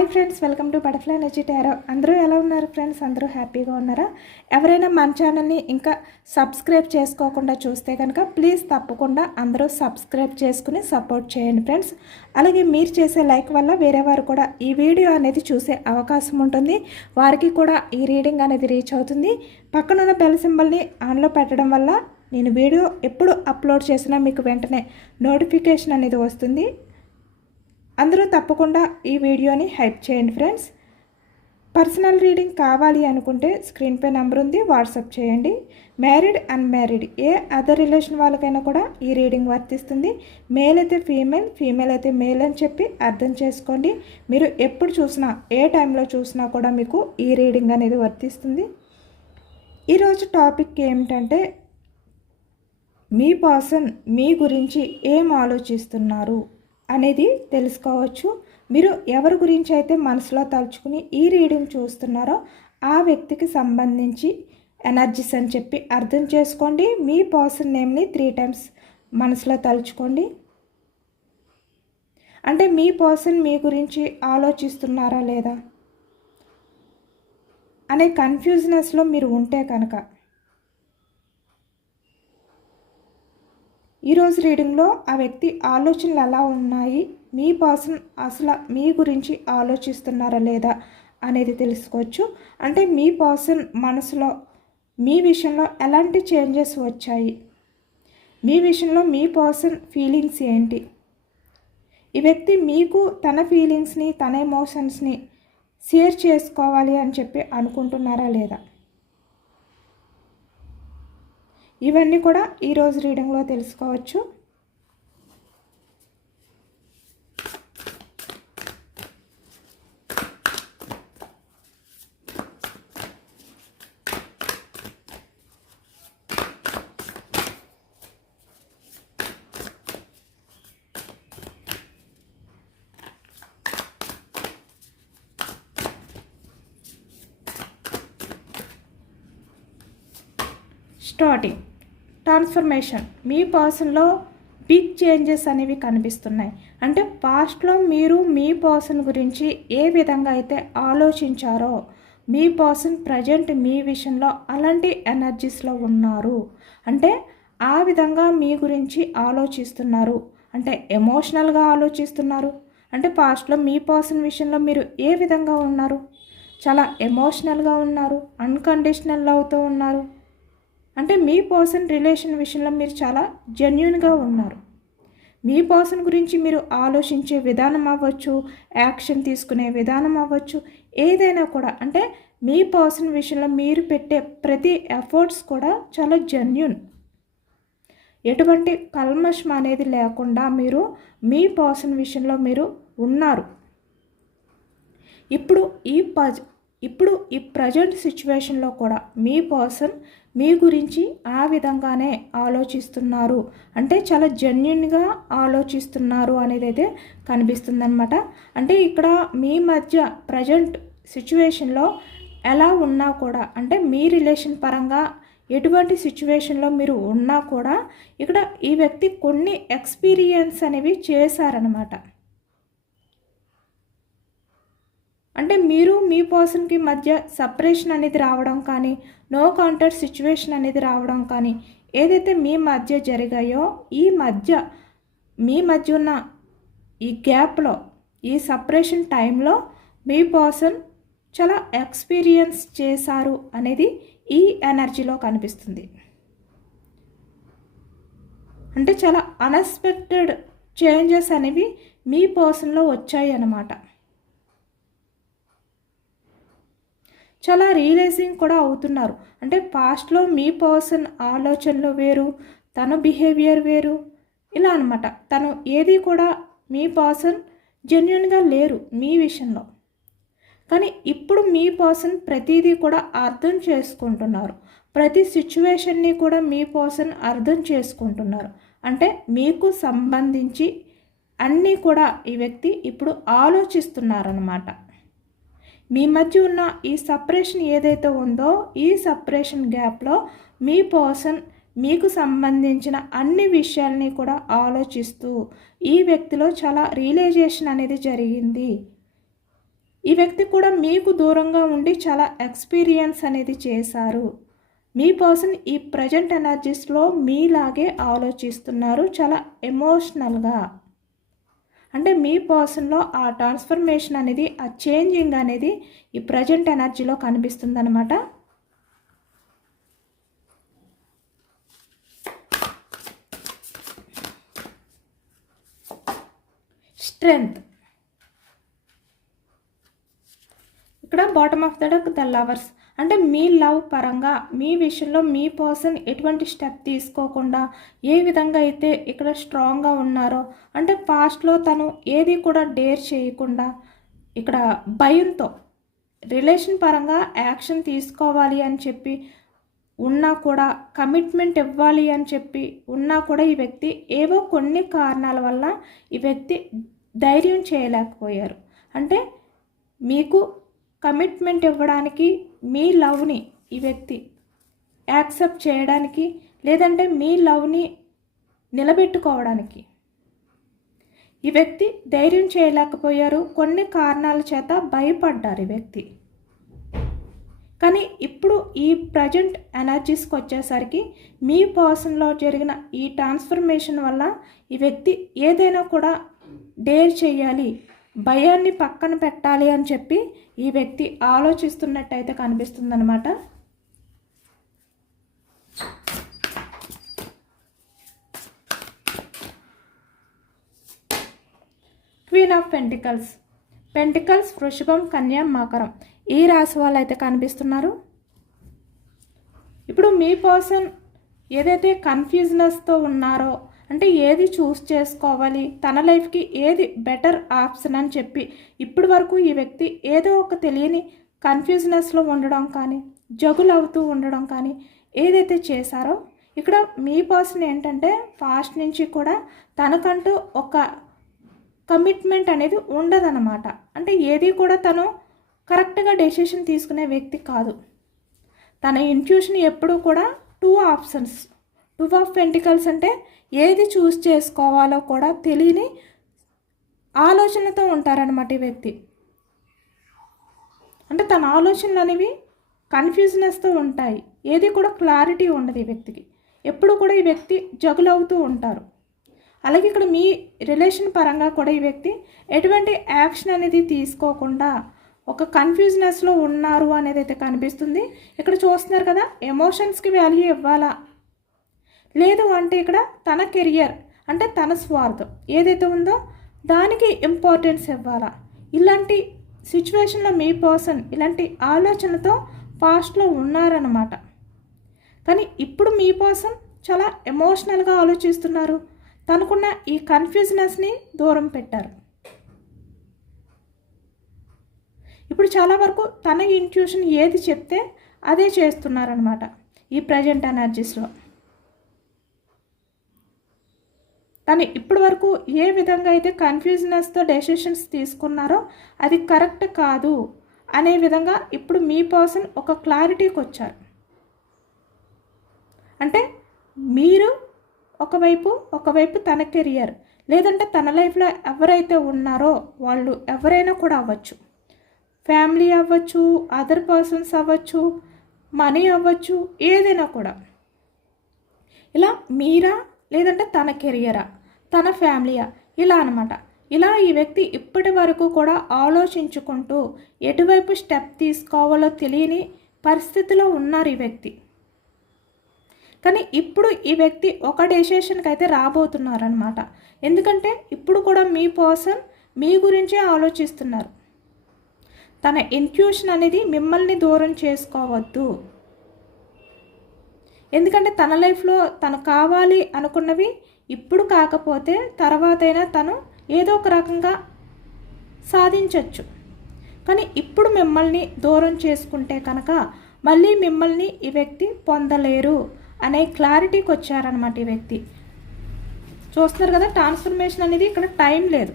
Hi friends, welcome to butterfly energy tarot. అందరూ ఎలా ఉన్నారు ఫ్రెండ్స్? అందరూ హ్యాపీగా ఉన్నారా? ఎవరైనా మన ఛానల్ని ఇంకా సబ్స్క్రైబ్ చేసుకోకుండా చూస్తే కనుక ప్లీజ్ తప్పకుండా అందరూ సబ్స్క్రైబ్ చేసుకుని సపోర్ట్ చేయండి ఫ్రెండ్స్. అలాగే మీరు చేసే లైక్ వల్ల వేరే వారు కూడా ఈ వీడియో అనేది చూసే అవకాశం ఉంటుంది. వారికి కూడా ఈ రీడింగ్ అనేది రీచ్ అవుతుంది. పక్కనున్న బెల్ సింబల్ని ఆన్లో పెట్టడం వల్ల నేను వీడియో ఎప్పుడు అప్లోడ్ చేసినా మీకు వెంటనే నోటిఫికేషన్ అనేది వస్తుంది. అందరూ తప్పకుండా ఈ వీడియోని హైప్ చేయండి ఫ్రెండ్స్. పర్సనల్ రీడింగ్ కావాలి అనుకుంటే స్క్రీన్పై నెంబర్ ఉంది, వాట్సాప్ చేయండి. మ్యారీడ్ అన్మ్యారీడ్ ఏ అదర్ రిలేషన్ వాళ్ళకైనా కూడా ఈ రీడింగ్ వర్తిస్తుంది. మేల్ అయితే ఫీమేల్, ఫీమేల్ అయితే మేల్ అని చెప్పి అర్థం చేసుకోండి. మీరు ఎప్పుడు చూసినా ఏ టైంలో చూసినా కూడా మీకు ఈ రీడింగ్ అనేది వర్తిస్తుంది. ఈరోజు టాపిక్ ఏమిటంటే మీ పర్సన్ మీ గురించి ఏం ఆలోచిస్తున్నారు అనేది తెలుసుకోవచ్చు. మీరు ఎవరి గురించి అయితే మనసులో తలుచుకుని ఈ రీడింగ్ చూస్తున్నారో ఆ వ్యక్తికి సంబంధించి ఎనర్జీస్ అని చెప్పి అర్థం చేసుకోండి. మీ పర్సన్ నేమ్ని 3 times మనసులో తలుచుకోండి. అంటే మీ పర్సన్ మీ గురించి ఆలోచిస్తున్నారా లేదా అనే కన్ఫ్యూజనెస్లో మీరు ఉంటే కనుక ఈరోజు రీడింగ్లో ఆ వ్యక్తి ఆలోచనలు ఎలా ఉన్నాయి, మీ పర్సన్ అసలు మీ గురించి ఆలోచిస్తున్నారా లేదా అనేది తెలుసుకోవచ్చు. అంటే మీ పర్సన్ మనసులో మీ విషయంలో ఎలాంటి చేంజెస్ వచ్చాయి, మీ విషయంలో మీ పర్సన్ ఫీలింగ్స్ ఏంటి, ఈ వ్యక్తి మీకు తన ఫీలింగ్స్ని తన ఎమోషన్స్ని షేర్ చేసుకోవాలి అని చెప్పి అనుకుంటున్నారా లేదా, ఇవన్నీ కూడా ఈరోజు రీడింగ్లో తెలుసుకోవచ్చు. Starting transformation. మీ పర్సన్లో బిగ్ చేంజెస్ అనేవి కనిపిస్తున్నాయి. అంటే పాస్ట్లో మీరు మీ పర్సన్ గురించి ఏ విధంగా అయితే ఆలోచించారో మీ పర్సన్ ప్రజెంట్ మీ విషయంలో అలాంటి ఎనర్జీస్లో ఉన్నారు. అంటే ఆ విధంగా మీ గురించి ఆలోచిస్తున్నారు. అంటే ఎమోషనల్గా ఆలోచిస్తున్నారు. అంటే పాస్ట్లో మీ పర్సన్ విషయంలో మీరు ఏ విధంగా ఉన్నారు? చాలా ఎమోషనల్గా ఉన్నారు, అన్కండిషనల్ లవ్తో ఉన్నారు. అంటే మీ పర్సన్ రిలేషన్ విషయంలో మీరు చాలా జెన్యూన్గా ఉన్నారు. మీ పర్సన్ గురించి మీరు ఆలోచించే విధానం అవ్వచ్చు, యాక్షన్ తీసుకునే విధానం అవ్వచ్చు, ఏదైనా కూడా అంటే మీ పర్సన్ విషయంలో మీరు పెట్టే ప్రతి ఎఫర్ట్స్ కూడా చాలా జెన్యూన్. ఎటువంటి కల్మషం అనేది లేకుండా మీరు మీ పర్సన్ విషయంలో మీరు ఉన్నారు. ఇప్పుడు ఈ ప్రజెంట్ సిచ్యువేషన్లో కూడా మీ పర్సన్ మీ గురించి ఆ విధంగానే ఆలోచిస్తున్నారు. అంటే చాలా జెన్యూన్గా ఆలోచిస్తున్నారు అనేది అయితే కనిపిస్తుందన్నమాట. అంటే ఇక్కడ మీ మధ్య ప్రజెంట్ సిచ్యువేషన్లో ఎలా ఉన్నా కూడా అంటే మీ రిలేషన్ పరంగా ఎటువంటి సిచ్యువేషన్లో మీరు ఉన్నా కూడా ఇక్కడ ఈ వ్యక్తి కొన్ని ఎక్స్పీరియన్స్ అనేవి చేశారనమాట. అంటే మీరు మీ పర్సన్కి మధ్య సపరేషన్ అనేది రావడం కానీ, నో కాంటాక్ట్ సిచ్యువేషన్ అనేది రావడం కానీ ఏదైతే మీ మధ్య జరిగాయో మీ మధ్య ఉన్న ఈ గ్యాప్లో ఈ సపరేషన్ టైంలో మీ పర్సన్ చాలా ఎక్స్పీరియన్స్ చేశారు అనేది ఈ ఎనర్జీలో కనిపిస్తుంది. అంటే చాలా అన్ఎక్స్పెక్టెడ్ చేంజెస్ అనేవి మీ పర్సన్లో వచ్చాయి అన్నమాట. చాలా రియలైజింగ్ కూడా అవుతున్నారు. అంటే పాస్ట్లో మీ పర్సన్ ఆలోచనలు వేరు, తన బిహేవియర్ వేరు, ఇలా అనమాట. తను ఏది కూడా మీ పర్సన్ జెన్యున్గా లేరు మీ విషయంలో. కానీ ఇప్పుడు మీ పర్సన్ ప్రతిదీ కూడా అర్థం చేసుకుంటున్నారు. ప్రతి సిచ్యువేషన్ని కూడా మీ పర్సన్ అర్థం చేసుకుంటున్నారు. అంటే మీకు సంబంధించి అన్నీ కూడా ఈ వ్యక్తి ఇప్పుడు ఆలోచిస్తున్నారన్నమాట. మీ మధ్య ఉన్న ఈ సపరేషన్ ఏదైతే ఉందో ఈ సపరేషన్ గ్యాప్లో మీ పర్సన్ మీకు సంబంధించిన అన్ని విషయాల్ని కూడా ఆలోచిస్తూ ఈ వ్యక్తిలో చాలా రియలైజేషన్ అనేది జరిగింది. ఈ వ్యక్తి కూడా మీకు దూరంగా ఉండి చాలా ఎక్స్పీరియన్స్ అనేది చేశారు. మీ పర్సన్ ఈ ప్రజెంట్ ఎనర్జీస్లో మీలాగే ఆలోచిస్తున్నారు, చాలా ఎమోషనల్గా. అంటే మీ పర్సన్లో ఆ ట్రాన్స్ఫర్మేషన్ అనేది, ఆ చేంజింగ్ అనేది ఈ ప్రజెంట్ ఎనర్జీలో కనిపిస్తుందన్నమాట. స్ట్రెంగ్త్. ఇక్కడ bottom of the deck the lovers. అంటే మీ లవ్ పరంగా మీ విషయంలో మీ పర్సన్ ఎటువంటి స్టెప్ తీసుకోకుండా ఏ విధంగా అయితే ఇక్కడ స్ట్రాంగ్గా ఉన్నారో, అంటే పాస్ట్లో తను ఏది కూడా డేర్ చేయకుండా ఇక్కడ భయంతో రిలేషన్ పరంగా యాక్షన్ తీసుకోవాలి అని చెప్పి ఉన్నా కూడా, కమిట్మెంట్ ఇవ్వాలి అని చెప్పి ఉన్నా కూడా ఈ వ్యక్తి ఏవో కొన్ని కారణాల వల్ల ఈ వ్యక్తి ధైర్యం చేయలేకపోయారు. అంటే మీకు కమిట్మెంట్ ఇవ్వడానికి, మీ లవ్ని ఈ వ్యక్తి యాక్సెప్ట్ చేయడానికి, లేదంటే మీ లవ్ని నిలబెట్టుకోవడానికి ఈ వ్యక్తి ధైర్యం చేయలేకపోయారు. కొన్ని కారణాల చేత భయపడ్డారు ఈ వ్యక్తి. కానీ ఇప్పుడు ఈ ప్రజెంట్ ఎనర్జీస్కి వచ్చేసరికి మీ పర్సన్లో జరిగిన ఈ ట్రాన్స్ఫర్మేషన్ వల్ల ఈ వ్యక్తి ఏదైనా కూడా డేర్ చేయాలి, భయాన్ని పక్కన పెట్టాలి అని చెప్పి ఈ వ్యక్తి ఆలోచిస్తున్నట్టయితే కనిపిస్తుందన్నమాట. Queen of pentacles. పెంటికల్స్ వృషభం, కన్యా, మకరం ఈ రాశి వాళ్ళు అయితే కనిపిస్తున్నారు. ఇప్పుడు మీ పర్సన్ ఏదైతే కన్ఫ్యూజనెస్తో ఉన్నారో, అంటే ఏది చూస్ చేసుకోవాలి, తన లైఫ్కి ఏది బెటర్ ఆప్షన్ అని చెప్పి ఇప్పటి వరకు ఈ వ్యక్తి ఏదో ఒక తెలియని కన్ఫ్యూజనెస్లో ఉండడం కానీ, జగులు అవుతూ ఉండడం కానీ ఏదైతే చేశారో, ఇక్కడ మీ పర్సన్ ఏంటంటే పాస్ట్ నుంచి కూడా తనకంటూ ఒక కమిట్మెంట్ అనేది ఉండదన్నమాట. అంటే ఏది కూడా తను కరెక్ట్గా డెసిషన్ తీసుకునే వ్యక్తి కాదు. తన ఇంట్యూషన్ ఎప్పుడూ కూడా 2 ఆప్షన్స్. 2 ఆఫ్ పెంటికల్స్ అంటే ఏది చూస్ చేసుకోవాలో కూడా తెలియని ఆలోచనతో ఉంటారనమాట ఈ వ్యక్తి. అంటే తన ఆలోచనలు అనేవి కన్ఫ్యూజనెస్తో ఉంటాయి. ఏది కూడా క్లారిటీ ఉండదు ఈ వ్యక్తికి. ఎప్పుడు కూడా ఈ వ్యక్తి జగులవుతూ ఉంటారు. అలాగే ఇక్కడ మీ రిలేషన్ పరంగా కూడా ఈ వ్యక్తి ఎటువంటి యాక్షన్ అనేది తీసుకోకుండా ఒక కన్ఫ్యూజనెస్లో ఉన్నారు అనేది అయితే కనిపిస్తుంది. ఇక్కడ చూస్తున్నారు కదా, ఎమోషన్స్కి వాల్యూ ఇవ్వాలా, లేదు అంటే ఇక్కడ తన కెరియర్ అంటే తన స్వార్థం ఏదైతే ఉందో దానికి ఇంపార్టెన్స్ ఇవ్వాలా, ఇలాంటి సిచ్యువేషన్లో మీ పర్సన్ ఇలాంటి ఆలోచనతో పాస్ట్లో ఉన్నారన్నమాట. కానీ ఇప్పుడు మీ పర్సన్ చాలా ఎమోషనల్గా ఆలోచిస్తున్నారు. తనకున్న ఈ కన్ఫ్యూజనెస్ని దూరం పెట్టారు. ఇప్పుడు చాలా వరకు తన ఇంట్యూషన్ ఏది చెప్తే అదే చేస్తున్నారనమాట ఈ ప్రజెంట్ ఎనర్జీస్లో. తను ఇప్పటి వరకు ఏ విధంగా అయితే కన్ఫ్యూజనెస్తో డెసిషన్స్ తీసుకున్నారో అది కరెక్ట్ కాదు అనే విధంగా ఇప్పుడు మీ పర్సన్ ఒక క్లారిటీకి వచ్చారు. అంటే మీరు ఒకవైపు తన కెరియర్, లేదంటే తన లైఫ్లో ఎవరైతే ఉన్నారో వాళ్ళు ఎవరైనా కూడా అవ్వచ్చు, ఫ్యామిలీ అవ్వచ్చు, అదర్ పర్సన్స్ అవ్వచ్చు, మనీ అవ్వచ్చు, ఏదైనా కూడా. ఇలా మీరా, లేదంటే తన కెరియరా, తన ఫ్యామిలీయా, ఇలా అనమాట. ఇలా ఈ వ్యక్తి ఇప్పటి వరకు కూడా ఆలోచించుకుంటూ ఎటువైపు స్టెప్ తీసుకోవాలో తెలియని పరిస్థితిలో ఉన్నారు ఈ వ్యక్తి. కానీ ఇప్పుడు ఈ వ్యక్తి ఒక డెసిషన్కి అయితే రాబోతున్నారనమాట. ఎందుకంటే ఇప్పుడు కూడా మీ పర్సన్ మీ గురించే ఆలోచిస్తున్నారు. తన ఇంట్యూషన్ అనేది మిమ్మల్ని దూరం చేసుకోవద్దు. ఎందుకంటే తన లైఫ్లో తను కావాలి అనుకున్నవి ఇప్పుడు కాకపోతే తర్వాతైనా తను ఏదో ఒక రకంగా సాధించవచ్చు. కానీ ఇప్పుడు మిమ్మల్ని దూరం చేసుకుంటే కనుక మళ్ళీ మిమ్మల్ని ఈ వ్యక్తి పొందలేరు అనే క్లారిటీకి వచ్చారనమాట ఈ వ్యక్తి. చూస్తున్నారు కదా, ట్రాన్స్ఫర్మేషన్ అనేది ఇక్కడ టైం లేదు.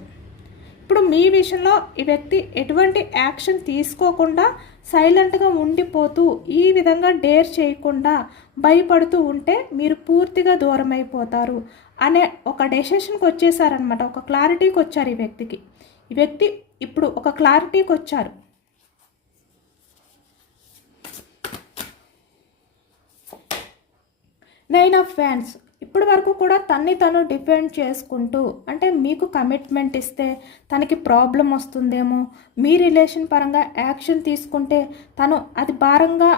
ఇప్పుడు మీ విషయంలో ఈ వ్యక్తి ఎటువంటి యాక్షన్ తీసుకోకుండా సైలెంట్గా ఉండిపోతూ ఈ విధంగా డేర్ చేయకుండా భయపడుతూ ఉంటే మీరు పూర్తిగా దూరం అయిపోతారు అనే ఒక డెసిషన్కి వచ్చేసారనమాట. ఒక క్లారిటీకి వచ్చారు ఈ వ్యక్తి ఇప్పుడు ఒక క్లారిటీకి వచ్చారు. Nine of wands. ఇప్పటి వరకు కూడా తను డిపెండ్ చేసుకుంటూ, అంటే మీకు కమిట్మెంట్ ఇస్తే తనకి ప్రాబ్లం వస్తుందేమో, మీ రిలేషన్ పరంగా యాక్షన్ తీసుకుంటే తను అది భారంగా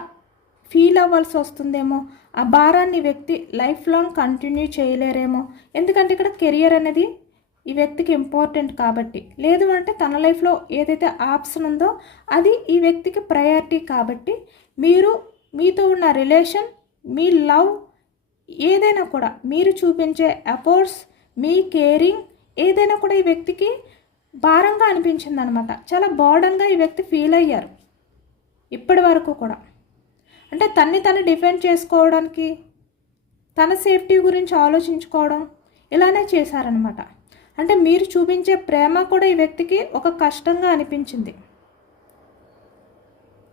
ఫీల్ అవ్వాల్సి వస్తుందేమో, ఆ భారాన్ని వ్యక్తి లైఫ్ లాంగ్ కంటిన్యూ చేయలేరేమో. ఎందుకంటే ఇక్కడ కెరియర్ అనేది ఈ వ్యక్తికి ఇంపార్టెంట్ కాబట్టి, లేదు అంటే తన లైఫ్లో ఏదైతే ఆప్షన్ ఉందో అది ఈ వ్యక్తికి ప్రయారిటీ కాబట్టి, మీతో ఉన్న రిలేషన్, మీ లవ్ ఏదైనా కూడా, మీరు చూపించే ఎఫర్ట్స్, మీ కేరింగ్ ఏదైనా కూడా ఈ వ్యక్తికి భారంగా అనిపించింది అనమాట. చాలా బర్డన్గా ఈ వ్యక్తి ఫీల్ అయ్యారు ఇప్పటి వరకు కూడా. అంటే తను డిఫెండ్ చేసుకోవడానికి, తన సేఫ్టీ గురించి ఆలోచించుకోవడం ఇలానే చేశారనమాట. అంటే మీరు చూపించే ప్రేమ కూడా ఈ వ్యక్తికి ఒక కష్టంగా అనిపించింది.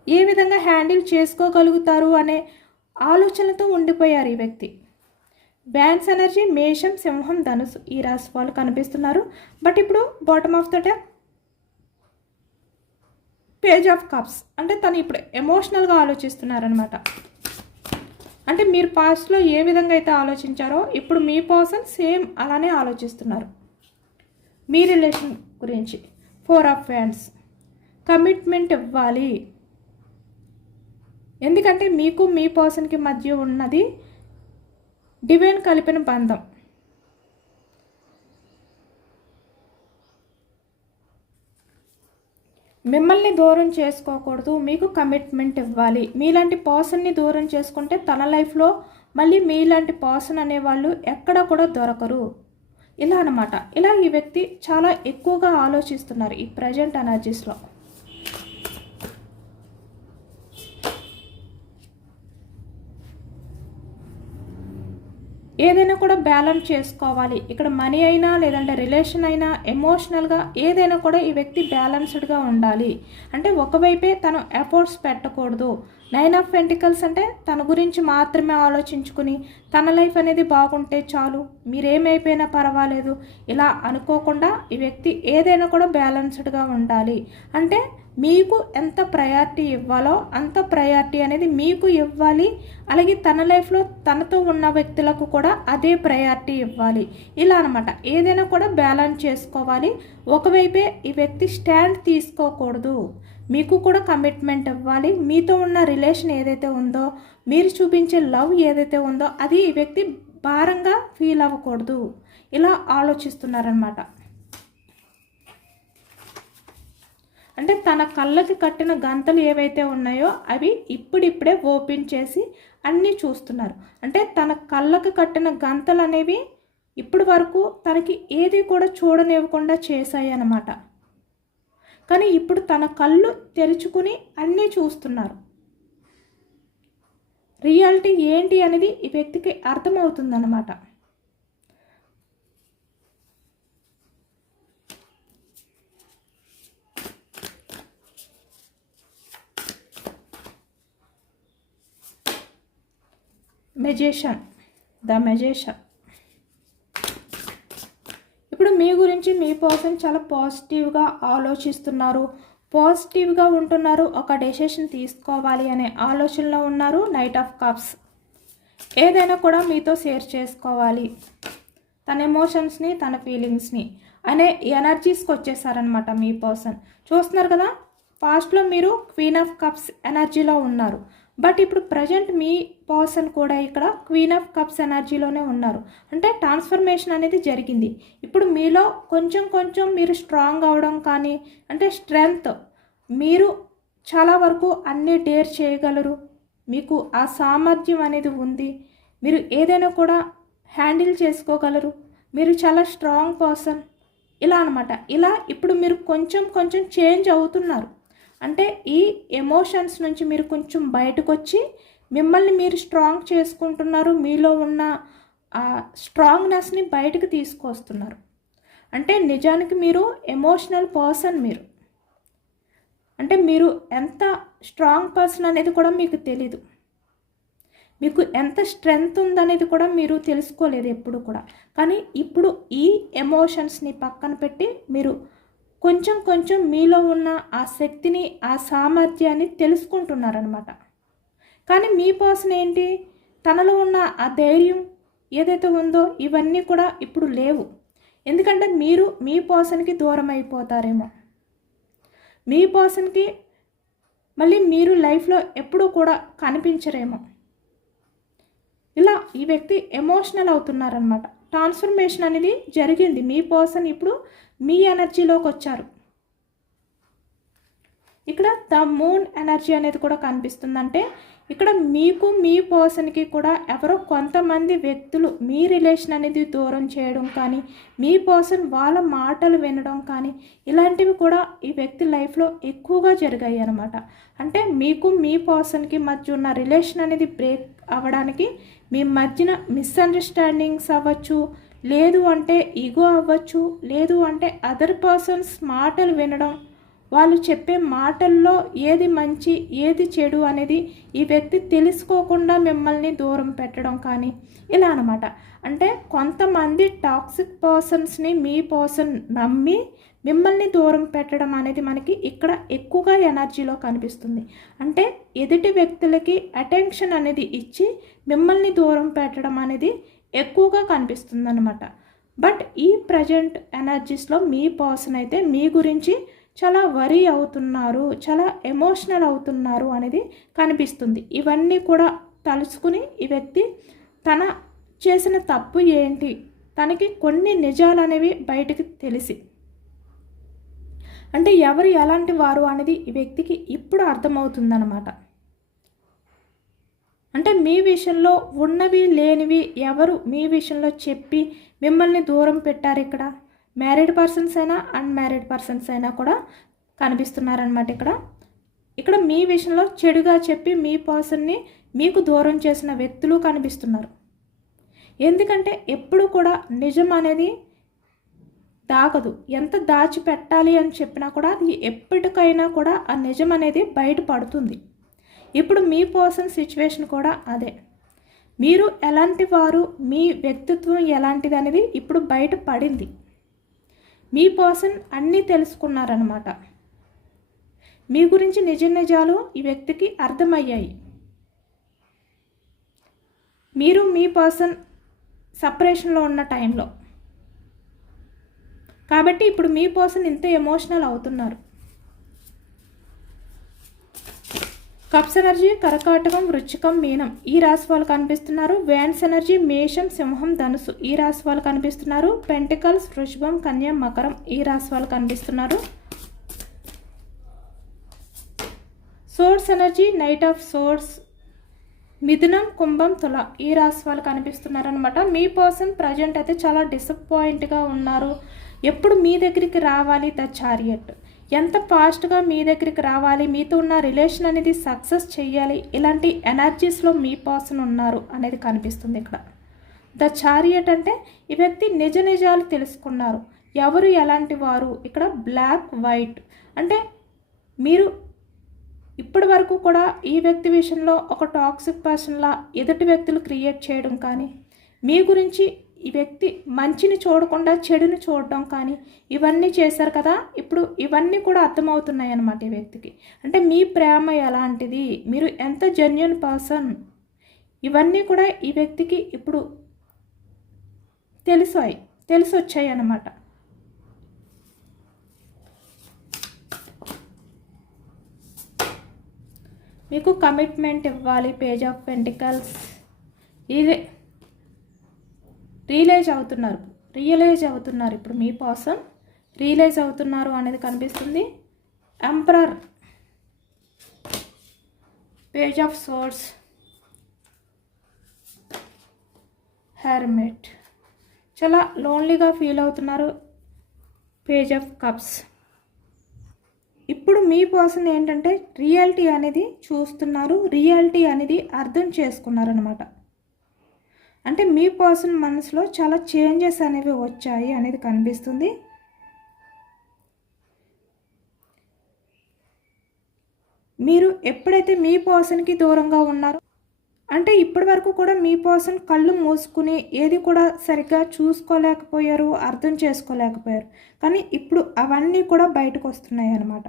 ఏ విధంగా హ్యాండిల్ చేసుకోగలుగుతారు అనే ఆలోచనతో ఉండిపోయారు ఈ వ్యక్తి. బ్యాన్స్ ఎనర్జీ మేషం, సింహం, ధనుసు ఈ రాశి వాళ్ళు కనిపిస్తున్నారు. బట్ ఇప్పుడు bottom of the deck page of cups. అంటే తను ఇప్పుడు ఎమోషనల్గా ఆలోచిస్తున్నారనమాట. అంటే మీరు పాస్ట్లో ఏ విధంగా అయితే ఆలోచించారో ఇప్పుడు మీ పర్సన్ సేమ్ అలానే ఆలోచిస్తున్నారు మీ రిలేషన్ గురించి. Four of wands. కమిట్మెంట్ ఇవ్వాలి, ఎందుకంటే మీకు మీ పర్సన్కి మధ్య ఉన్నది డివైన్ కలిపిన బంధం. మిమ్మల్ని దూరం చేసుకోకూడదు, మీకు కమిట్మెంట్ ఇవ్వాలి. మీలాంటి పర్సన్ని దూరం చేసుకుంటే తన లైఫ్లో మళ్ళీ మీలాంటి పర్సన్ అనేవాళ్ళు ఎక్కడ కూడా దొరకరు. ఇలా అనమాట. ఇలా ఈ వ్యక్తి చాలా ఎక్కువగా ఆలోచిస్తున్నారు ఈ ప్రజెంట్ ఎనర్జీస్లో. ఏదైనా కూడా బ్యాలెన్స్ చేసుకోవాలి. ఇక్కడ మనీ అయినా, లేదంటే రిలేషన్ అయినా, ఎమోషనల్గా ఏదైనా కూడా ఈ వ్యక్తి బ్యాలెన్స్డ్గా ఉండాలి. అంటే ఒకవైపే తను ఎఫర్ట్స్ పెట్టకూడదు. నైన్ ఆఫ్ పెంటికల్స్ అంటే తన గురించి మాత్రమే ఆలోచించుకుని తన లైఫ్ అనేది బాగుంటే చాలు, మీరేమైపోయినా పర్వాలేదు ఇలా అనుకోకుండా ఈ వ్యక్తి ఏదైనా కూడా బ్యాలెన్స్డ్గా ఉండాలి. అంటే మీకు ఎంత ప్రయారిటీ ఇవ్వాలో అంత ప్రయారిటీ అనేది మీకు ఇవ్వాలి. అలాగే తన లైఫ్లో తనతో ఉన్న వ్యక్తులకు కూడా అదే ప్రయారిటీ ఇవ్వాలి. ఇలా అనమాట. ఏదైనా కూడా బ్యాలెన్స్ చేసుకోవాలి. ఒకవైపే ఈ వ్యక్తి స్టాండ్ తీసుకోకూడదు. మీకు కూడా కమిట్మెంట్ ఇవ్వాలి. మీతో ఉన్న రిలేషన్ ఏదైతే ఉందో, మీరు చూపించే లవ్ ఏదైతే ఉందో అది ఈ వ్యక్తి భారంగా ఫీల్ అవ్వకూడదు. ఇలా ఆలోచిస్తున్నారనమాట. అంటే తన కళ్ళకి కట్టిన గంతలు ఏవైతే ఉన్నాయో అవి ఇప్పుడిప్పుడే ఓపెన్ చేసి అన్నీ చూస్తున్నారు. అంటే తన కళ్ళకి కట్టిన గంతలు అనేవి ఇప్పటి వరకు తనకి ఏది కూడా చూడనివ్వకుండా చేశాయి అన్నమాట. కానీ ఇప్పుడు తన కళ్ళు తెరుచుకుని అన్నీ చూస్తున్నారు. రియాలిటీ ఏంటి అనేది ఈ వ్యక్తికి అర్థమవుతుందన్నమాట. Magician, the magician. ఇప్పుడు మీ గురించి మీ పర్సన్ చాలా పాజిటివ్గా ఆలోచిస్తున్నారు, పాజిటివ్గా ఉంటున్నారు, ఒక డెసిషన్ తీసుకోవాలి అనే ఆలోచనలో ఉన్నారు. Knight of cups. ఏదైనా కూడా మీతో షేర్ చేసుకోవాలి, తన ఎమోషన్స్ని, తన ఫీలింగ్స్ని అనే ఎనర్జీస్కి వచ్చేసారనమాట మీ పర్సన్. చూస్తున్నారు కదా, పాస్ట్లో మీరు క్వీన్ ఆఫ్ కప్స్ ఎనర్జీలో ఉన్నారు. బట్ ఇప్పుడు ప్రజెంట్ మీ పర్సన్ కూడా ఇక్కడ క్వీన్ ఆఫ్ కప్స్ ఎనర్జీలోనే ఉన్నారు. అంటే ట్రాన్స్ఫర్మేషన్ అనేది జరిగింది. ఇప్పుడు మీలో కొంచెం కొంచెం మీరు స్ట్రాంగ్ అవడం కానీ, అంటే స్ట్రెంగ్త్, మీరు చాలా వరకు అన్నీ డేర్ చేయగలరు, మీకు ఆ సామర్థ్యం అనేది ఉంది, మీరు ఏదైనా కూడా హ్యాండిల్ చేసుకోగలరు, మీరు చాలా స్ట్రాంగ్ పర్సన్ ఇలా అనమాట. ఇలా ఇప్పుడు మీరు కొంచెం కొంచెం చేంజ్ అవుతున్నారు. అంటే ఈ ఎమోషన్స్ నుంచి మీరు కొంచెం బయటకు వచ్చి మిమ్మల్ని మీరు స్ట్రాంగ్ చేసుకుంటున్నారు. మీలో ఉన్న ఆ స్ట్రాంగ్నెస్ని బయటకు తీసుకొస్తున్నారు. అంటే నిజానికి మీరు ఎమోషనల్ పర్సన్. అంటే మీరు ఎంత స్ట్రాంగ్ పర్సన్ అనేది కూడా మీకు తెలీదు. మీకు ఎంత స్ట్రెంగ్త్ ఉందనేది కూడా మీరు తెలుసుకోలేదు ఎప్పుడు కూడా. కానీ ఇప్పుడు ఈ ఎమోషన్స్ని పక్కన పెట్టి మీరు కొంచెం కొంచెం మీలో ఉన్న ఆ శక్తిని, ఆ సామర్థ్యాన్ని తెలుసుకుంటున్నారనమాట. కానీ మీ పర్సన్ ఏంటి, తనలో ఉన్న ఆ ధైర్యం ఏదైతే ఉందో ఇవన్నీ కూడా ఇప్పుడు లేవు. ఎందుకంటే మీరు మీ పర్సన్కి దూరం అయిపోతారేమో. మీ పర్సన్కి మళ్ళీ మీరు లైఫ్లో ఎప్పుడూ కూడా కనిపించరేమో. ఇలా ఈ వ్యక్తి ఎమోషనల్ అవుతున్నారనమాట. ట్రాన్స్ఫర్మేషన్ అనేది జరిగింది. మీ పర్సన్ ఇప్పుడు మీ ఎనర్జీలోకి వచ్చారు. ఇక్కడ ద మూన్ ఎనర్జీ అనేది కూడా కనిపిస్తుంది. అంటే ఇక్కడ మీకు మీ పర్సన్కి కూడా ఎవరో కొంతమంది వ్యక్తులు మీ రిలేషన్ అనేది దూరం చేయడం కానీ, మీ పర్సన్ వాళ్ళ మాటలు వినడం కానీ, ఇలాంటివి కూడా ఈ వ్యక్తి లైఫ్లో ఎక్కువగా జరిగాయి అన్నమాట. అంటే మీకు మీ పర్సన్కి మధ్య ఉన్న రిలేషన్ అనేది బ్రేక్ అవ్వడానికి మీ మధ్యన మిస్అండర్స్టాండింగ్స్ అవ్వచ్చు, లేదు అంటే ఈగో అవ్వచ్చు, లేదు అంటే అదర్ పర్సన్స్ మాటలు వినడం, వాళ్ళు చెప్పే మాటల్లో ఏది మంచి ఏది చెడు అనేది ఈ వ్యక్తి తెలుసుకోకుండా మిమ్మల్ని దూరం పెట్టడం కానీ ఇలా అనమాట. అంటే కొంతమంది టాక్సిక్ పర్సన్స్ని మీ పర్సన్ నమ్మి మిమ్మల్ని దూరం పెట్టడం అనేది మనకి ఇక్కడ ఎక్కువగా ఎనర్జీలో కనిపిస్తుంది. అంటే ఎదుటి వ్యక్తులకి అటెన్షన్ అనేది ఇచ్చి మిమ్మల్ని దూరం పెట్టడం అనేది ఎక్కువగా కనిపిస్తుంది అనమాట. బట్ ఈ ప్రజెంట్ ఎనర్జీస్లో మీ పర్సన్ అయితే మీ గురించి చాలా వరీ అవుతున్నారు, చాలా ఎమోషనల్ అవుతున్నారు అనేది కనిపిస్తుంది. ఇవన్నీ కూడా తలుచుకుని ఈ వ్యక్తి తన చేసిన తప్పు ఏంటి, తనకి కొన్ని నిజాలు అనేవి బయటికి తెలిసి, అంటే ఎవరు ఎలాంటి వారు అనేది ఈ వ్యక్తికి ఇప్పుడు అర్థమవుతుందన్నమాట. అంటే మీ విషయంలో ఉన్నవి లేనివి ఎవరు మీ విషయంలో చెప్పి మిమ్మల్ని దూరం పెట్టారు. ఇక్కడ మ్యారీడ్ పర్సన్స్ అయినా అన్మ్యారీడ్ పర్సన్స్ అయినా కూడా కనిపిస్తున్నారనమాట. ఇక్కడ మీ విషయంలో చెడుగా చెప్పి మీ పర్సన్ని మీకు దూరం చేసిన వ్యక్తులు కనిపిస్తున్నారు. ఎందుకంటే ఎప్పుడు కూడా నిజం అనేది దాగదు. ఎంత దాచిపెట్టాలి అని చెప్పినా కూడా అది ఎప్పటికైనా కూడా ఆ నిజం అనేది బయటపడుతుంది. ఇప్పుడు మీ పర్సన్ సిచ్యువేషన్ కూడా అదే. మీరు ఎలాంటి వారు, మీ వ్యక్తిత్వం ఎలాంటిది అనేది ఇప్పుడు బయటపడింది. మీ పర్సన్ అన్నీ తెలుసుకున్నారనమాట. మీ గురించి నిజ నిజాలు ఈ వ్యక్తికి అర్థమయ్యాయి. మీరు మీ పర్సన్ సపరేషన్లో ఉన్న టైంలో, కాబట్టి ఇప్పుడు మీ పర్సన్ ఇంత ఎమోషనల్ అవుతున్నారు. కప్స్ ఎనర్జీ కర్కాటకం, వృశ్చికం, మీనం ఈ రాశి వాళ్ళు కనిపిస్తున్నారు. వ్యాన్స్ ఎనర్జీ మేషం, సింహం, ధనుసు ఈ రాశి వాళ్ళు కనిపిస్తున్నారు. పెంటికల్స్, వృషభం, కన్య, మకరం ఈ రాశి వాళ్ళు కనిపిస్తున్నారు. Swords energy knight of swords, మిథునం, కుంభం, తుల ఈ రాశి వాళ్ళు కనిపిస్తున్నారు అనమాట. మీ పర్సన్ ప్రజెంట్ అయితే చాలా డిసప్పాయింట్గా ఉన్నారు. ఎప్పుడు మీ దగ్గరికి రావాలి ద చారియట్, ఎంత ఫాస్ట్గా మీ దగ్గరికి రావాలి, మీతో ఉన్న రిలేషన్ అనేది సక్సెస్ చేయాలి, ఇలాంటి ఎనర్జీస్లో మీ పర్సన్ ఉన్నారు అనేది కనిపిస్తుంది. ఇక్కడ ద చారియట్ అంటే ఈ వ్యక్తి నిజ నిజాలు తెలుసుకున్నారు, ఎవరు ఎలాంటి వారు. ఇక్కడ బ్లాక్ వైట్ అంటే మీరు ఇప్పటి వరకు కూడా ఈ వ్యక్తి విషయంలో ఒక టాక్సిక్ పర్సన్లా ఎదుటి వ్యక్తులు క్రియేట్ చేయడం కానీ, మీ గురించి ఈ వ్యక్తి మంచిని చూడకుండా చెడుని చూడడం కానీ ఇవన్నీ చేశారు కదా. ఇప్పుడు ఇవన్నీ కూడా అర్థమవుతున్నాయి అన్నమాట ఈ వ్యక్తికి. అంటే మీ ప్రేమ ఎలాంటిది, మీరు ఎంత జెన్యూన్ పర్సన్, ఇవన్నీ కూడా ఈ వ్యక్తికి ఇప్పుడు తెలిసి వచ్చాయి అన్నమాట. మీకు కమిట్మెంట్ ఇవ్వాలి. పేజ్ ఆఫ్ పెంటికల్స్, రియలైజ్ అవుతున్నారు ఇప్పుడు మీ పర్సన్ రియలైజ్ అవుతున్నారు అనేది కనిపిస్తుంది. Emperor, page of swords, hermit చాలా లోన్లీగా ఫీల్ అవుతున్నారు. Page of cups. ఇప్పుడు మీ పర్సన్ ఏంటంటే రియాలిటీ అనేది చూస్తున్నారు, రియాలిటీ అనేది అర్థం చేసుకున్నారు అనమాట. అంటే మీ పర్సన్ మనసులో చాలా చేంజెస్ అనేవి వచ్చాయి అనేది కనిపిస్తుంది. మీరు ఎప్పుడైతే మీ పర్సన్కి దూరంగా ఉన్నారో అంటే ఇప్పటి వరకు కూడా మీ పర్సన్ కళ్ళు మూసుకుని ఏది కూడా సరిగ్గా చూసుకోలేకపోయారు, అర్థం చేసుకోలేకపోయారు. కానీ ఇప్పుడు అవన్నీ కూడా బయటకు వస్తున్నాయి అన్నమాట.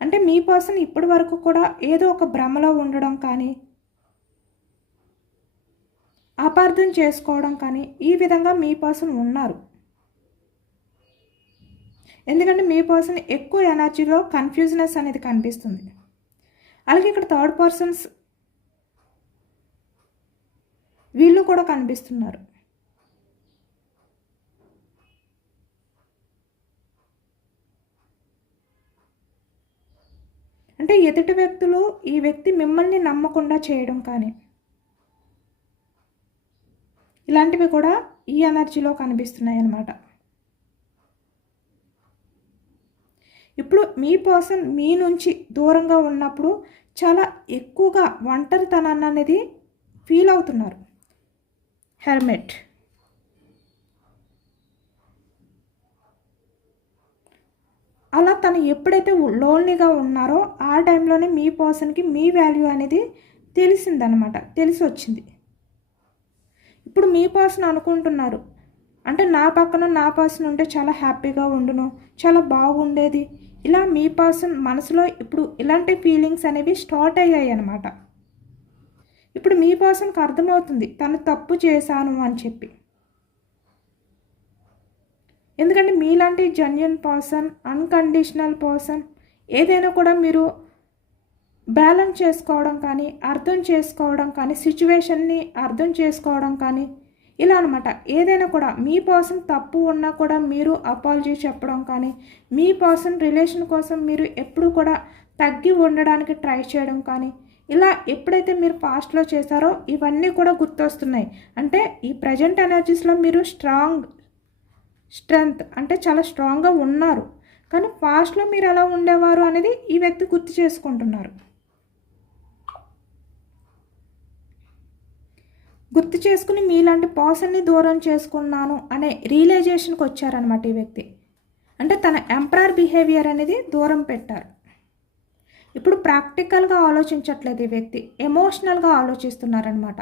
అంటే మీ పర్సన్ ఇప్పటి వరకు కూడా ఏదో ఒక భ్రమలో ఉండడం కానీ, అపార్థం చేసుకోవడం కానీ, ఈ విధంగా మీ పర్సన్ ఉన్నారు. ఎందుకంటే మీ పర్సన్ ఎక్కువ ఎనర్జీలో కన్ఫ్యూజనెస్ అనేది కనిపిస్తుంది. అలాగే ఇక్కడ థర్డ్ పర్సన్స్ వీళ్ళు కూడా కనిపిస్తున్నారు. అంటే ఎదుటి వ్యక్తులు ఈ వ్యక్తి మిమ్మల్ని నమ్మకుండా చేయడం కానీ, ఇలాంటివి కూడా ఈ ఎనర్జీలో కనిపిస్తున్నాయి అన్నమాట. ఇప్పుడు మీ పర్సన్ మీ నుంచి దూరంగా ఉన్నప్పుడు చాలా ఎక్కువగా ఒంటరితనాన్ని అనేది ఫీల్ అవుతున్నారు. హెర్మెట్. అలా తను ఎప్పుడైతే లోన్లీగా ఉన్నారో ఆ టైంలోనే మీ పర్సన్కి మీ వాల్యూ అనేది తెలిసిందనమాట, తెలిసి వచ్చింది. ఇప్పుడు మీ పర్సన్ అనుకుంటున్నారు, అంటే నా పక్కన నా పర్సన్ ఉంటే చాలా హ్యాపీగా ఉండును, చాలా బాగుండేది. ఇలా మీ పర్సన్ మనసులో ఇప్పుడు ఇలాంటి ఫీలింగ్స్ అనేవి స్టార్ట్ అయ్యాయి అన్నమాట. ఇప్పుడు మీ పర్సన్కి అర్థమవుతుంది తను తప్పు చేశాను అని చెప్పి. ఎందుకంటే మీలాంటి జెన్యూన్ పర్సన్, అన్కండిషనల్ పర్సన్, ఏదైనా కూడా మీరు బ్యాలెన్స్ చేసుకోవడం కానీ, అర్థం చేసుకోవడం కానీ, సిచ్యువేషన్ని అర్థం చేసుకోవడం కానీ, ఇలా అనమాట. ఏదైనా కూడా మీ పర్సన్ తప్పు ఉన్నా కూడా మీరు అపాలజీ చెప్పడం కానీ, మీ పర్సన్ రిలేషన్ కోసం మీరు ఎప్పుడు కూడా తగ్గి ఉండడానికి ట్రై చేయడం కానీ, ఇలా ఎప్పుడైతే మీరు పాస్ట్లో చేశారో ఇవన్నీ కూడా గుర్తొస్తున్నాయి. అంటే ఈ ప్రజెంట్ ఎనర్జీస్లో మీరు స్ట్రెంగ్త్ అంటే చాలా స్ట్రాంగ్గా ఉన్నారు. కానీ పాస్ట్లో మీరు ఎలా ఉండేవారు అనేది ఈ వ్యక్తి గుర్తు చేసుకుంటున్నారు. గుర్తు చేసుకుని మీలాంటి పర్సన్ని దూరం చేసుకున్నాను అనే రియలైజేషన్కి వచ్చారనమాట ఈ వ్యక్తి. అంటే తన ఎంపరర్ బిహేవియర్ అనేది దూరం పెట్టారు. ఇప్పుడు ప్రాక్టికల్గా ఆలోచించట్లేదు ఈ వ్యక్తి, ఎమోషనల్గా ఆలోచిస్తున్నారనమాట.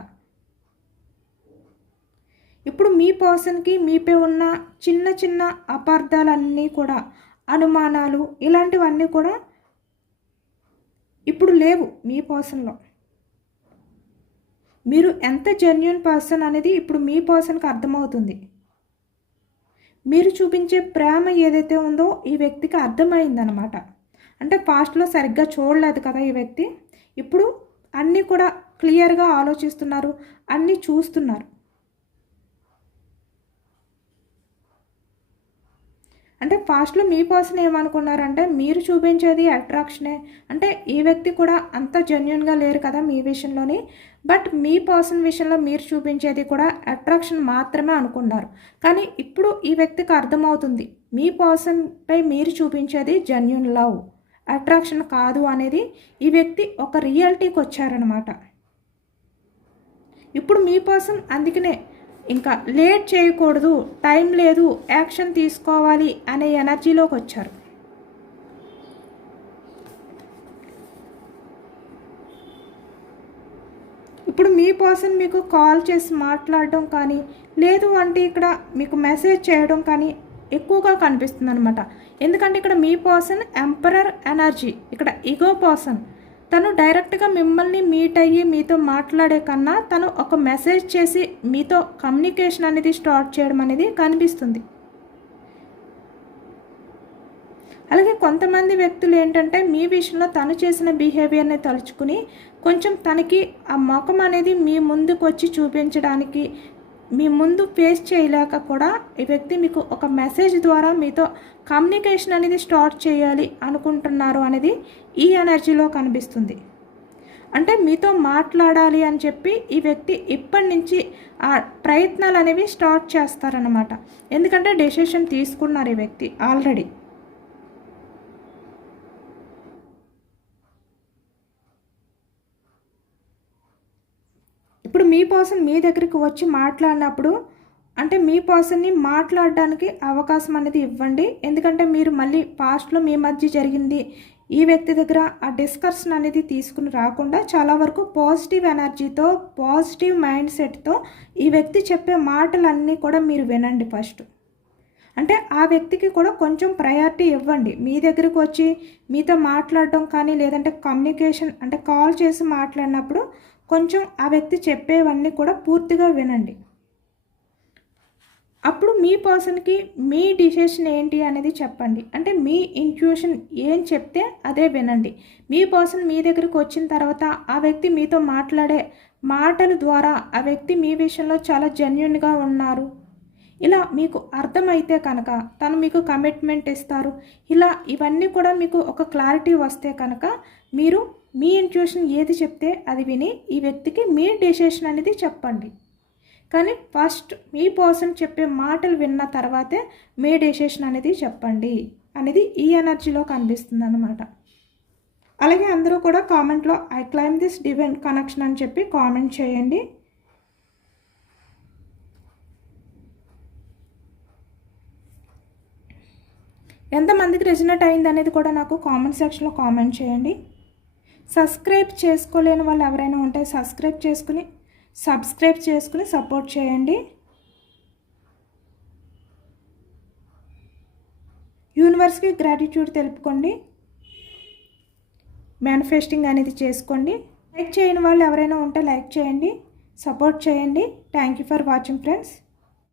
ఇప్పుడు మీ పర్సన్కి మీపై ఉన్న చిన్న చిన్న అపార్థాలన్నీ కూడా, అనుమానాలు, ఇలాంటివన్నీ కూడా ఇప్పుడు లేవు మీ పర్సన్లో. మీరు ఎంత జెన్యూన్ పర్సన్ అనేది ఇప్పుడు మీ పర్సన్కి అర్థమవుతుంది. మీరు చూపించే ప్రేమ ఏదైతే ఉందో ఈ వ్యక్తికి అర్థమైందనమాట. అంటే పాస్ట్లో సరిగ్గా చూడలేదు కదా ఈ వ్యక్తి, ఇప్పుడు అన్నీ కూడా క్లియర్గా ఆలోచిస్తున్నారు, అన్నీ చూస్తున్నారు. అంటే ఫాస్ట్లో మీ పర్సన్ ఏమనుకున్నారంటే మీరు చూపించేది అట్రాక్షనే, అంటే ఈ వ్యక్తి కూడా అంత జెన్యూన్గా లేరు కదా మీ విషయంలోని, బట్ మీ పర్సన్ విషయంలో మీరు చూపించేది కూడా అట్రాక్షన్ మాత్రమే అనుకున్నారు. కానీ ఇప్పుడు ఈ వ్యక్తికి అర్థమవుతుంది మీ పర్సన్పై మీరు చూపించేది జెన్యూన్ లవ్, అట్రాక్షన్ కాదు అనేది ఈ వ్యక్తి ఒక రియాలిటీకి వచ్చారనమాట. ఇప్పుడు మీ పర్సన్ అందుకనే ఇంకా లేట్ చేయకూడదు, టైం లేదు, యాక్షన్ తీసుకోవాలి అనే ఎనర్జీలోకి వచ్చారు. ఇప్పుడు మీ పర్సన్ మీకు కాల్ చేసి మాట్లాడడం కానీ, లేదు అంటే ఇక్కడ మీకు మెసేజ్ చేయడం కానీ ఎక్కువగా కనిపిస్తుంది అనమాట. ఎందుకంటే ఇక్కడ మీ పర్సన్ ఎంపరర్ ఎనర్జీ, ఇక్కడ ఈగో పర్సన్. తను డైరెక్ట్గా మిమ్మల్ని మీట్ అయ్యి మీతో మాట్లాడే కన్నా తను ఒక మెసేజ్ చేసి మీతో కమ్యూనికేషన్ అనేది స్టార్ట్ చేయడం అనేది కనిపిస్తుంది. అలాగే కొంతమంది వ్యక్తులు ఏంటంటే మీ విషయంలో తను చేసిన బిహేవియర్ని తలుచుకుని కొంచెం తనకి ఆ ముఖం అనేది మీ ముందుకు వచ్చి చూపించడానికి, మీ ముందు ఫేస్ చేయలేక కూడా ఈ వ్యక్తి మీకు ఒక మెసేజ్ ద్వారా మీతో కమ్యూనికేషన్ అనేది స్టార్ట్ చేయాలి అనుకుంటున్నారు అనేది ఈ ఎనర్జీలో కనిపిస్తుంది. అంటే మీతో మాట్లాడాలి అని చెప్పి ఈ వ్యక్తి ఇప్పటి నుంచి ఆ ప్రయత్నాలు అనేవి స్టార్ట్ చేస్తారన్నమాట. ఎందుకంటే డెసిషన్ తీసుకున్నారు ఈ వ్యక్తి ఆల్రెడీ. ఇప్పుడు మీ పర్సన్ మీ దగ్గరికి వచ్చి మాట్లాడినప్పుడు అంటే మీ పర్సన్ని మాట్లాడడానికి అవకాశం అనేది ఇవ్వండి. ఎందుకంటే మీరు మళ్ళీ పాస్ట్లో మీ మధ్య జరిగింది ఈ వ్యక్తి దగ్గర ఆ డిస్కషన్ అనేది తీసుకుని రాకుండా చాలా వరకు పాజిటివ్ ఎనర్జీతో, పాజిటివ్ మైండ్ సెట్తో ఈ వ్యక్తి చెప్పే మాటలన్నీ కూడా మీరు వినండి ఫస్ట్. అంటే ఆ వ్యక్తికి కూడా కొంచెం ప్రయారిటీ ఇవ్వండి. మీ దగ్గరకు వచ్చి మీతో మాట్లాడడం కానీ, లేదంటే కమ్యూనికేషన్ అంటే కాల్ చేసి మాట్లాడినప్పుడు కొంచెం ఆ వ్యక్తి చెప్పేవన్నీ కూడా పూర్తిగా వినండి. అప్పుడు మీ పర్సన్కి మీ డిసిషన్ ఏంటి అనేది చెప్పండి. అంటే మీ ఇంట్యూషన్ ఏం చెప్తే అదే వినండి. మీ పర్సన్ మీ దగ్గరకు వచ్చిన తర్వాత ఆ వ్యక్తి మీతో మాట్లాడే మాటల ద్వారా ఆ వ్యక్తి మీ విషయంలో చాలా జెన్యూన్గా ఉన్నారు, ఇలా మీకు అర్థమైతే కనుక తను మీకు కమిట్మెంట్ ఇస్తారు. ఇలా ఇవన్నీ కూడా మీకు ఒక క్లారిటీ వస్తే కనుక మీరు మీ ఇంట్యూషన్ ఏది చెప్తే అది విని ఈ వ్యక్తికి మీ డిసిషన్ అనేది చెప్పండి. కానీ ఫస్ట్ మీ పర్సన్ చెప్పే మాటలు విన్న తర్వాతే మీ డెసిషన్ అనేది చెప్పండి అనేది ఈ ఎనర్జీలో కనిపిస్తుంది అన్నమాట. అలాగే అందరూ కూడా కామెంట్లో I claim this divine connection అని చెప్పి కామెంట్ చేయండి. ఎంతమందికి రెజనేట్ అయింది అనేది కూడా నాకు కామెంట్ సెక్షన్లో కామెంట్ చేయండి. సబ్స్క్రైబ్ చేసుకోలేని వాళ్ళు ఎవరైనా ఉంటే సబ్స్క్రైబ్ చేసుకుని సపోర్ట్ చేయండి. యూనివర్స్కి గ్రాటిట్యూడ్ తెలుపుకోండి. మేనిఫెస్టింగ్ అనేది చేసుకోండి. లైక్ చేయని వాళ్ళు ఎవరైనా ఉంటే లైక్ చేయండి, సపోర్ట్ చేయండి. Thank you for watching friends.